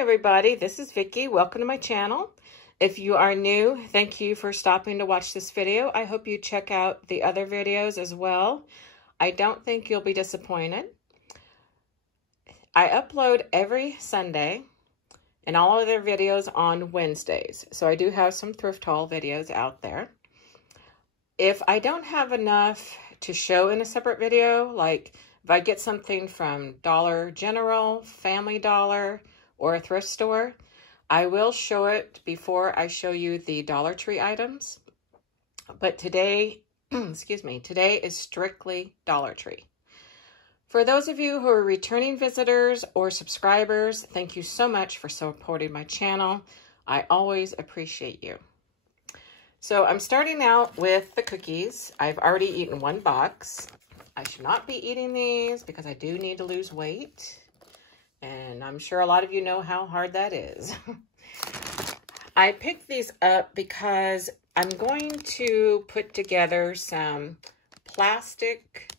everybody, this is Vicki. Welcome to my channel. If you are new, thank you for stopping to watch this video. I hope you check out the other videos as well. I don't think you'll be disappointed. I upload every Sunday and all other videos on Wednesdays. So I do have some thrift haul videos out there. If I don't have enough to show in a separate video, like if I get something from Dollar General, Family Dollar, or a thrift store, I will show it before I show you the Dollar Tree items. But today, excuse me, today is strictly Dollar Tree. For those of you who are returning visitors or subscribers, thank you so much for supporting my channel. I always appreciate you. So I'm starting out with the cookies. I've already eaten one box. I should not be eating these because I do need to lose weight. And I'm sure a lot of you know how hard that is. I picked these up because I'm going to put together some plastic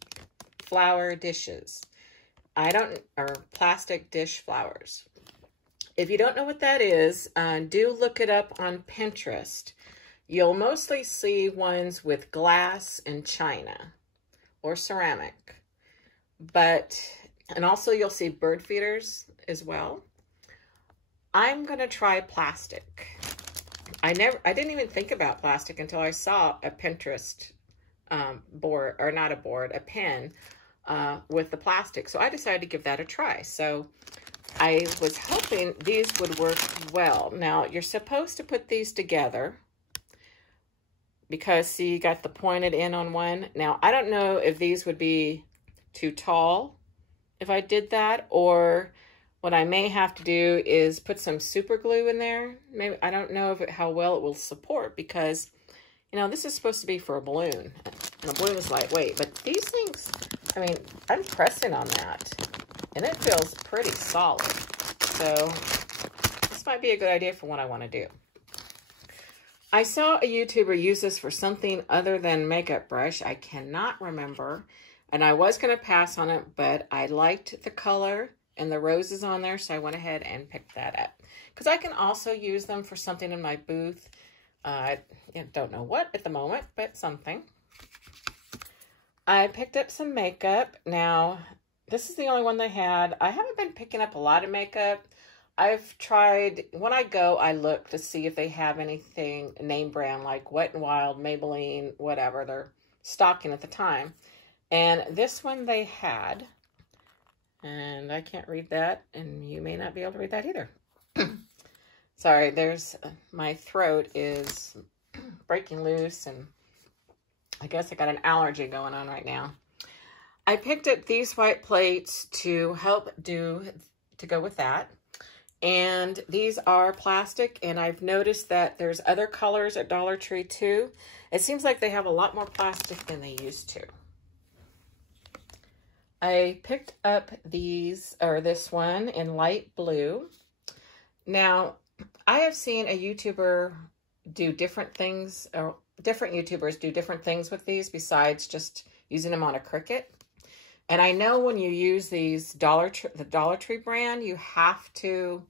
flower dishes. Or plastic dish flowers. If you don't know what that is, do look it up on Pinterest. You'll mostly see ones with glass and china or ceramic, and also you'll see bird feeders as well. I'm gonna try plastic. I didn't even think about plastic until I saw a Pinterest board, or not a board, a pen with the plastic. So I decided to give that a try. So I was hoping these would work well. Now you're supposed to put these together because see, you got the pointed end on one. Now I don't know if these would be too tall if I did that, or what I may have to do is put some super glue in there. Maybe, I don't know how well it will support because, you know, this is supposed to be for a balloon. And a balloon is lightweight, but these things, I mean, I'm pressing on that and it feels pretty solid. So this might be a good idea for what I want to do. I saw a YouTuber use this for something other than makeup brush. I cannot remember. And I was going to pass on it, but I liked the color and the roses on there, so I went ahead and picked that up. Because I can also use them for something in my booth. I don't know what at the moment, but something. I picked up some makeup. Now, this is the only one they had. I haven't been picking up a lot of makeup. I've tried, when I go, I look to see if they have anything name brand like Wet n Wild, Maybelline, whatever they're stocking at the time. And this one they had, and I can't read that, and you may not be able to read that either. Sorry, my throat is breaking loose, and I guess I got an allergy going on right now. I picked up these white plates to help to go with that. And these are plastic, and I've noticed that there's other colors at Dollar Tree too. It seems like they have a lot more plastic than they used to. I picked up this one in light blue. Now, I have seen a YouTuber do different things, or different YouTubers do different things with these besides just using them on a Cricut. And I know when you use these the Dollar Tree brand, you have to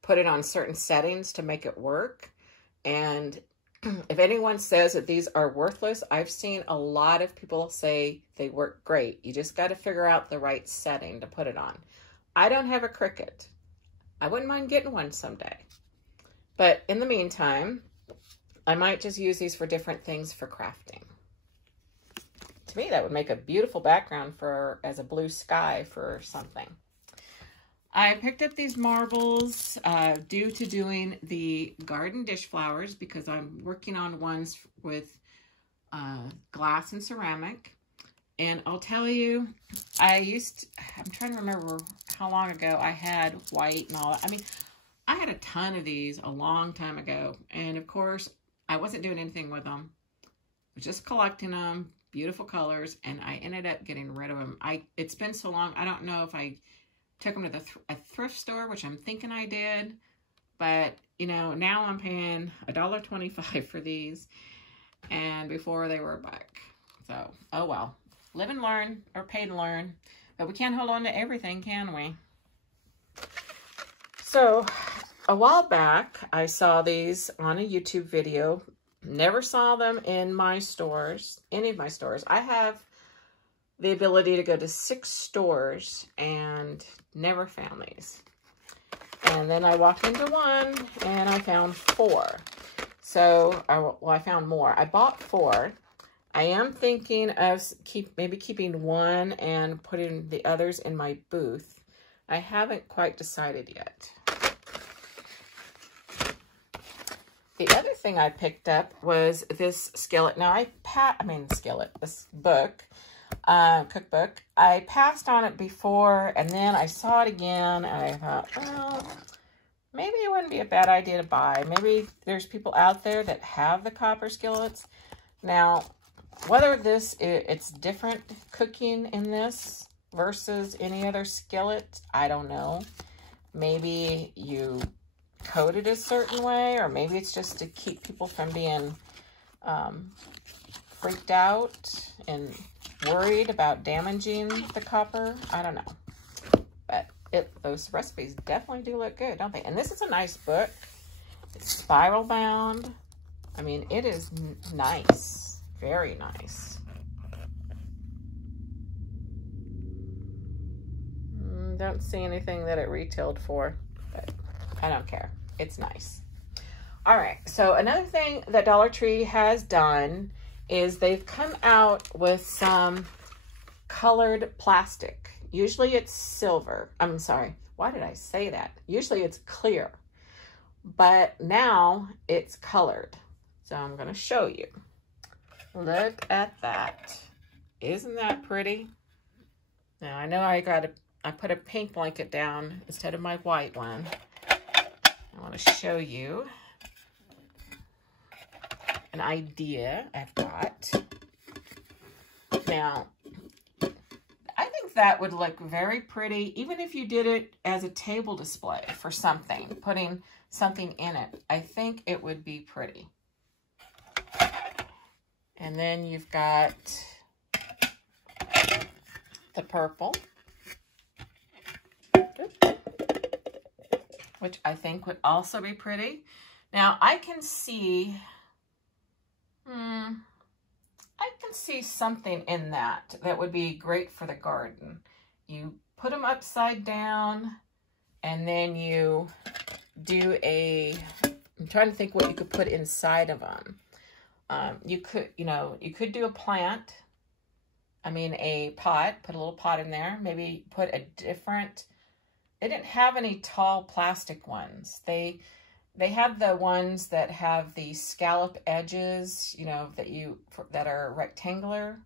put it on certain settings to make it work. And if anyone says that these are worthless, I've seen a lot of people say they work great. You just got to figure out the right setting to put it on. I don't have a Cricut. I wouldn't mind getting one someday. But in the meantime, I might just use these for different things for crafting. To me, that would make a beautiful background as a blue sky for something. I picked up these marbles due to doing the garden dish flowers because I'm working on ones with glass and ceramic. And I'll tell you, I'm trying to remember how long ago I had white and all that. I mean, I had a ton of these a long time ago. And of course, I wasn't doing anything with them. I was just collecting them, beautiful colors, and I ended up getting rid of them. It's been so long, I don't know if I took them to a thrift store, which I'm thinking I did. But, you know, now I'm paying $1.25 for these. And before they were $1. So, oh well. Live and learn, or pay to learn. But we can't hold on to everything, can we? So a while back, I saw these on a YouTube video. Never saw them in my stores, any of my stores. I have the ability to go to 6 stores and never found these. And then I walked into one and I found 4. So, I found more. I bought 4. I am thinking of maybe keeping one and putting the others in my booth. I haven't quite decided yet. The other thing I picked up was this Skillet. Now, Skillet, this book, cookbook. I passed on it before, and then I saw it again, and I thought, well, maybe it wouldn't be a bad idea to buy. Maybe there's people out there that have the copper skillets. Now, whether it's different cooking in this versus any other skillet, I don't know. Maybe you coat it a certain way, or maybe it's just to keep people from being freaked out and worried about damaging the copper. I don't know. But those recipes definitely do look good, don't they? And this is a nice book. It's spiral bound. I mean, it is nice. Very nice. Don't see anything that it retailed for, but I don't care. It's nice. All right, so another thing that Dollar Tree has done is they've come out with some colored plastic. Usually it's silver. I'm sorry, why did I say that? Usually it's clear, but now it's colored. So I'm gonna show you. Look at that. Isn't that pretty? Now I know I put a pink blanket down instead of my white one. I want to show you an idea I've got. Now, I think that would look very pretty, even if you did it as a table display for something, putting something in it. I think it would be pretty. And then you've got the purple, which I think would also be pretty. Now, I can see something in that would be great for the garden. You put them upside down, and then you do I'm trying to think what you could put inside of them. You could do a plant. I mean, a pot, put a little pot in there. Maybe put a different, they didn't have any tall plastic ones. They have the ones that have the scallop edges, you know, that are rectangular,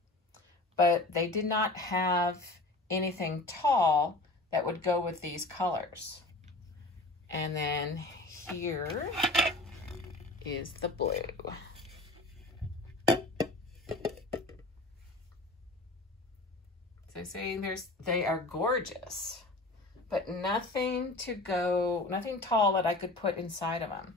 but they did not have anything tall that would go with these colors. And then here is the blue. So see, they are gorgeous, but nothing tall that I could put inside of them.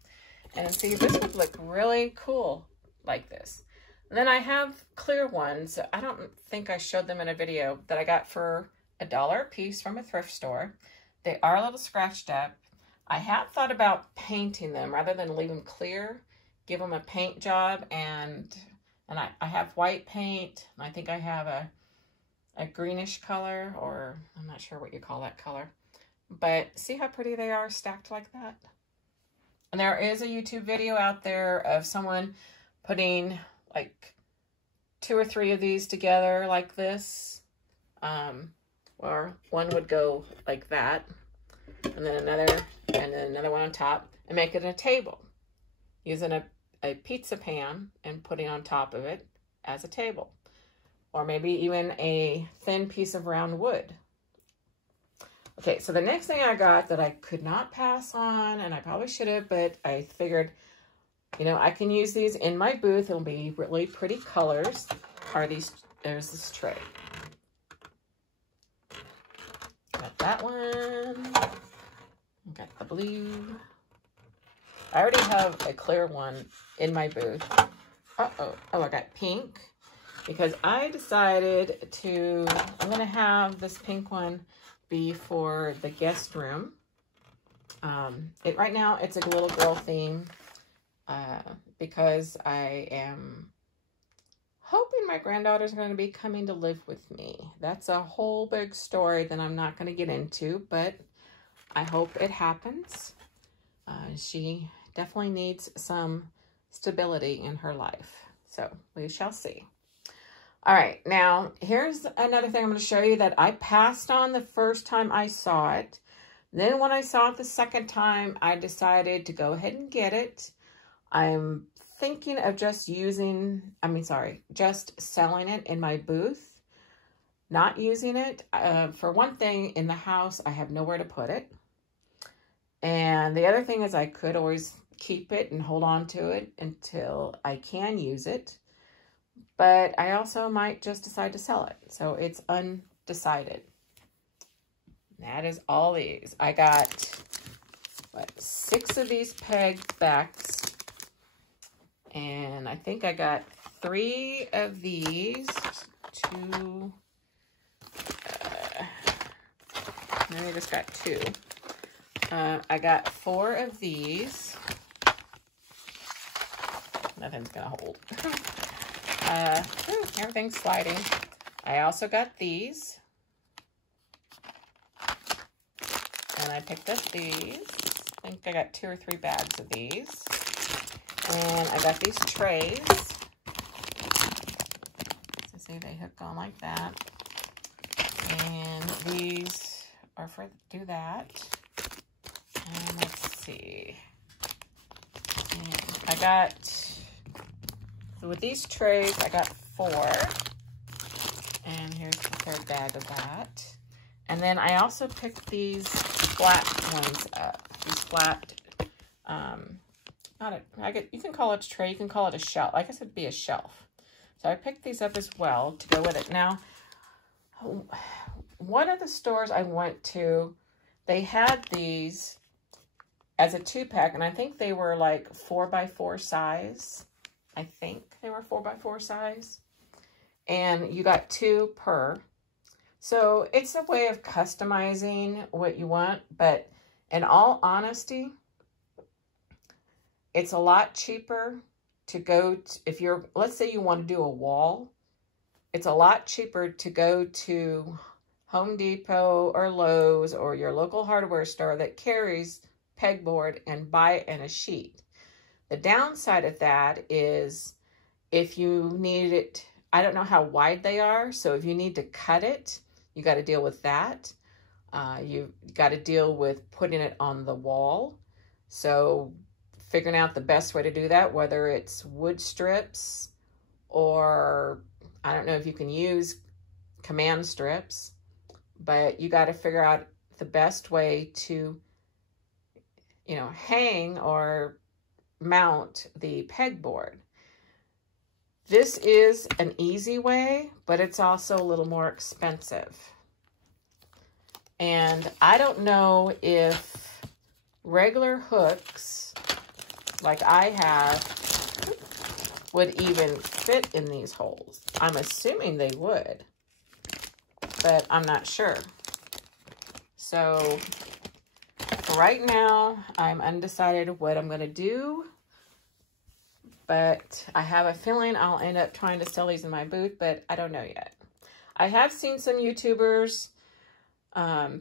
And see, this would look really cool like this. And then I have clear ones. I don't think I showed them in a video, that I got for $1 a piece from a thrift store. They are a little scratched up. I have thought about painting them rather than leave them clear, give them a paint job, and I have white paint. I think I have a greenish color, or I'm not sure what you call that color. But see how pretty they are stacked like that? And there is a YouTube video out there of someone putting like 2 or 3 of these together like this. Or one would go like that, and then another one on top, and make it a table using a pizza pan and putting on top of it as a table. Or maybe even a thin piece of round wood. Okay, so the next thing I got that I could not pass on, and I probably should have, but I figured, you know, I can use these in my booth. It'll be really pretty colors. There's this tray. Got that one. Got the blue. I already have a clear one in my booth. Oh, I got pink. Because I decided I'm going to have this pink one be for the guest room. Right now it's a little girl theme because I am hoping my granddaughters are going to be coming to live with me. That's a whole big story that I'm not going to get into, but I hope it happens. She definitely needs some stability in her life, so we shall see. All right, now here's another thing I'm going to show you that I passed on the first time I saw it. Then when I saw it the second time, I decided to go ahead and get it. I'm thinking of just selling it in my booth, not using it. For one thing, in the house, I have nowhere to put it. And the other thing is I could always keep it and hold on to it until I can use it. But I also might just decide to sell it. So it's undecided. That is all these. I got, 6 of these peg backs. And I think I got 3 of these. 2. Maybe I just got 2. I got 4 of these. Nothing's gonna hold. Everything's sliding. I also got these. And I picked up these. I think I got 2 or 3 bags of these. And I got these trays. So see, they hook on like that. And these are for do that. And let's see. And I got, so with these trays, I got 4. And here's the 3rd bag of that. And then I also picked these flat ones up. These flat, you can call it a tray, you can call it a shelf. I guess it'd be a shelf. So I picked these up as well to go with it. Now, one of the stores I went to, they had these as a 2-pack, and I think they were like 4x4 size. I think they were 4x4 size. And you got 2 per. So it's a way of customizing what you want, but in all honesty, it's a lot cheaper to go to, if you're, let's say you want to do a wall, it's a lot cheaper to go to Home Depot or Lowe's or your local hardware store that carries pegboard and buy it in a sheet. The downside of that is if you need it, I don't know how wide they are, so if you need to cut it, you got to deal with that. You got to deal with putting it on the wall. So figuring out the best way to do that, whether it's wood strips or I don't know if you can use command strips, but you got to figure out the best way to, you know, hang or mount the pegboard. This is an easy way, but it's also a little more expensive. And I don't know if regular hooks, like I have, would even fit in these holes. I'm assuming they would, but I'm not sure. So right now, I'm undecided what I'm going to do. But I have a feeling I'll end up trying to sell these in my booth, but I don't know yet. I have seen some YouTubers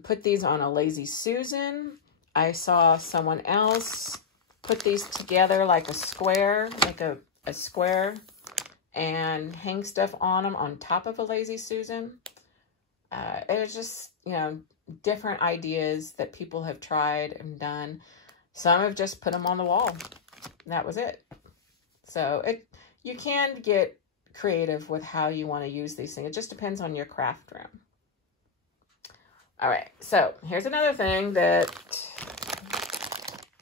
put these on a Lazy Susan. I saw someone else put these together like a square, and hang stuff on them on top of a Lazy Susan. It's just, you know, different ideas that people have tried and done. Some have just put them on the wall. And that was it. So you can get creative with how you want to use these things. It just depends on your craft room. All right, so here's another thing that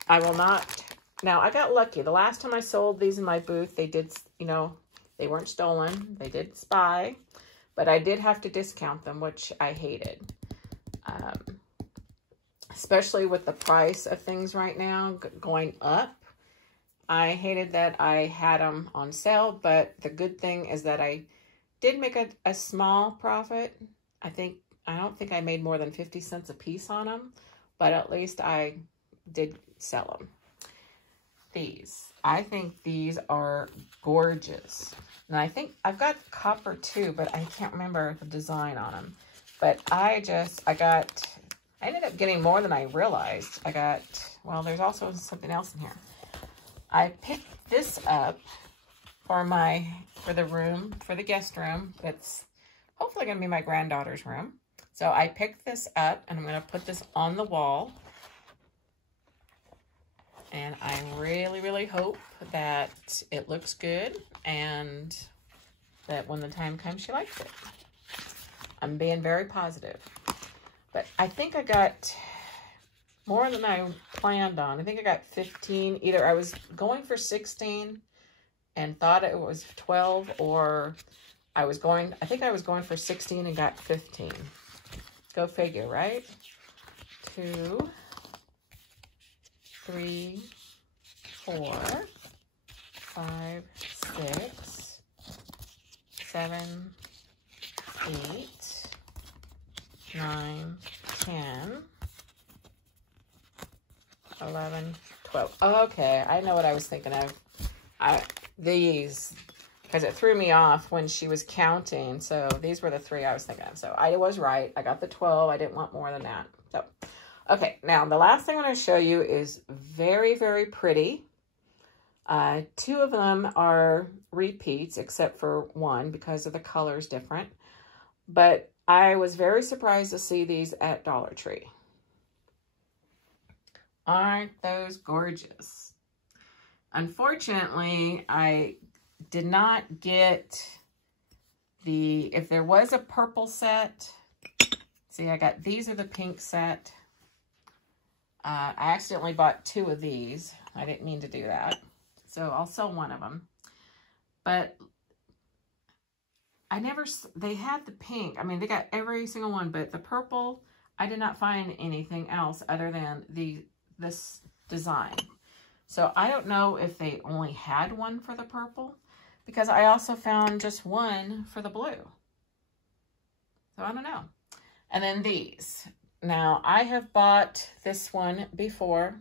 I will not. Now, I got lucky. The last time I sold these in my booth, they did, you know, they weren't stolen. They did spy, but I did have to discount them, which I hated. Especially with the price of things right now going up. I hated that I had them on sale, but the good thing is that I did make a small profit. I don't think I made more than 50 cents a piece on them, but at least I did sell them. These. I think these are gorgeous. And I think I've got copper too, but I can't remember the design on them. But I ended up getting more than I realized. Well, there's also something else in here. I picked this up for the guest room. It's hopefully going to be my granddaughter's room. So I picked this up and I'm going to put this on the wall. And I really, really hope that it looks good and that when the time comes, she likes it. I'm being very positive. But I think I got more than I planned on. I think I got 15. Either I was going for 16 and thought it was 12, or I think I was going for 16 and got 15. Go figure, right? 2, 3, 4, 5, 6, 7, 8, 9, 10, 11, 12. Okay, I know what I was thinking of. These, because it threw me off when she was counting. So these were the 3 I was thinking of. So I was right. I got the 12. I didn't want more than that. So, okay, now the last thing I'm going to show you is very, very pretty. 2 of them are repeats, except for one because of the colors different. But I was very surprised to see these at Dollar Tree. Aren't those gorgeous? Unfortunately, I did not get if there was a purple set. See, these are the pink set. I accidentally bought 2 of these. I didn't mean to do that. So I'll sell one of them. But they had the pink. I mean, they got every single one, but the purple, I did not find anything else other than this design. So I don't know if they only had one for the purple, because I also found just one for the blue. So I don't know. And then these. Now, I have bought this one before,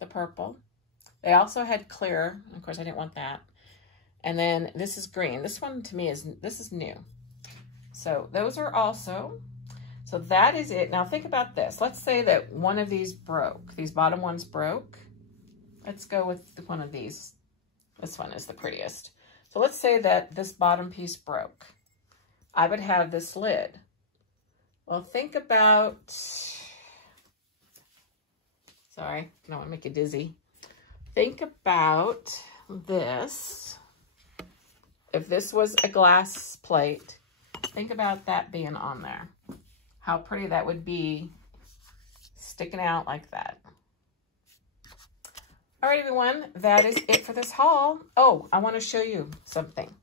the purple. They also had clear. Of course, I didn't want that. And then this is green. This one to me this is new. So those are also, so that is it. Now think about this. Let's say that one of these broke. These bottom ones broke. Let's go with one of these. This one is the prettiest. So let's say that this bottom piece broke. I would have this lid. Well, think about, sorry, I don't want to make you dizzy. Think about this. If this was a glass plate, think about that being on there. How pretty that would be sticking out like that. All right, everyone, that is it for this haul. Oh, I want to show you something.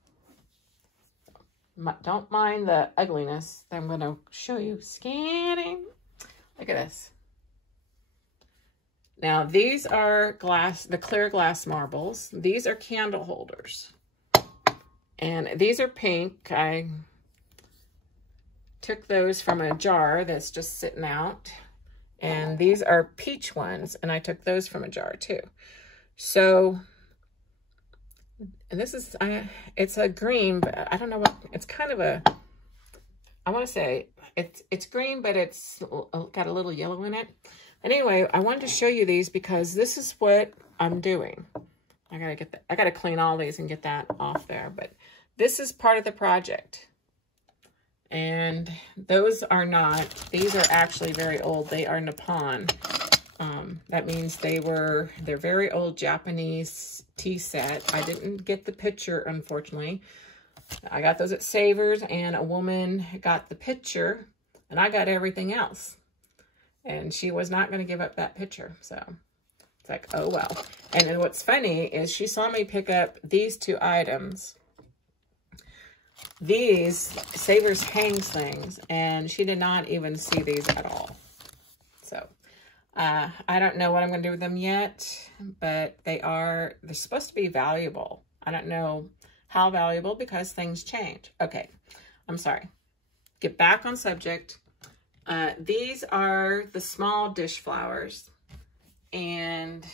Don't mind the ugliness. I'm going to show you. Scanning. Look at this. Now, these are the clear glass marbles. These are candle holders. And these are pink. I took those from a jar that's just sitting out. And these are peach ones. And I took those from a jar too. So, and this is, it's a green, but I don't know what, it's kind of a, I want to say, it's green, but it's got a little yellow in it. And anyway, I wanted to show you these because this is what I'm doing. I gotta clean all these and get that off there, but this is part of the project. And those are not, these are actually very old. They are Nippon. That means they're very old Japanese tea set. I didn't get the picture, unfortunately. I got those at Savers, and a woman got the picture, and I got everything else. And she was not going to give up that picture, so it's like, oh well. And then what's funny is she saw me pick up these 2 items. These Savers hangs things, and she did not even see these at all. So I don't know what I'm going to do with them yet, but they're supposed to be valuable. I don't know how valuable because things change. Okay, I'm sorry. Get back on subject. These are the small dish flowers. And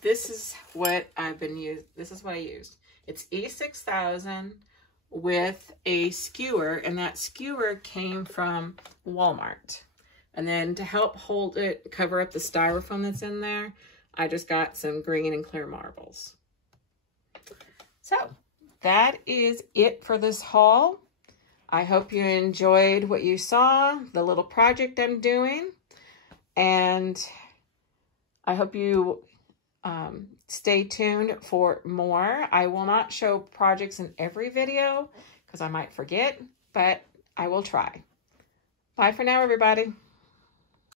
this is what I've been using. This is what I used. It's E6000 with a skewer, and that skewer came from Walmart. And then to help hold it, cover up the styrofoam that's in there, I just got some green and clear marbles. So that is it for this haul. I hope you enjoyed what you saw, the little project I'm doing, and I hope you stay tuned for more. I will not show projects in every video because I might forget, but I will try. Bye for now, everybody.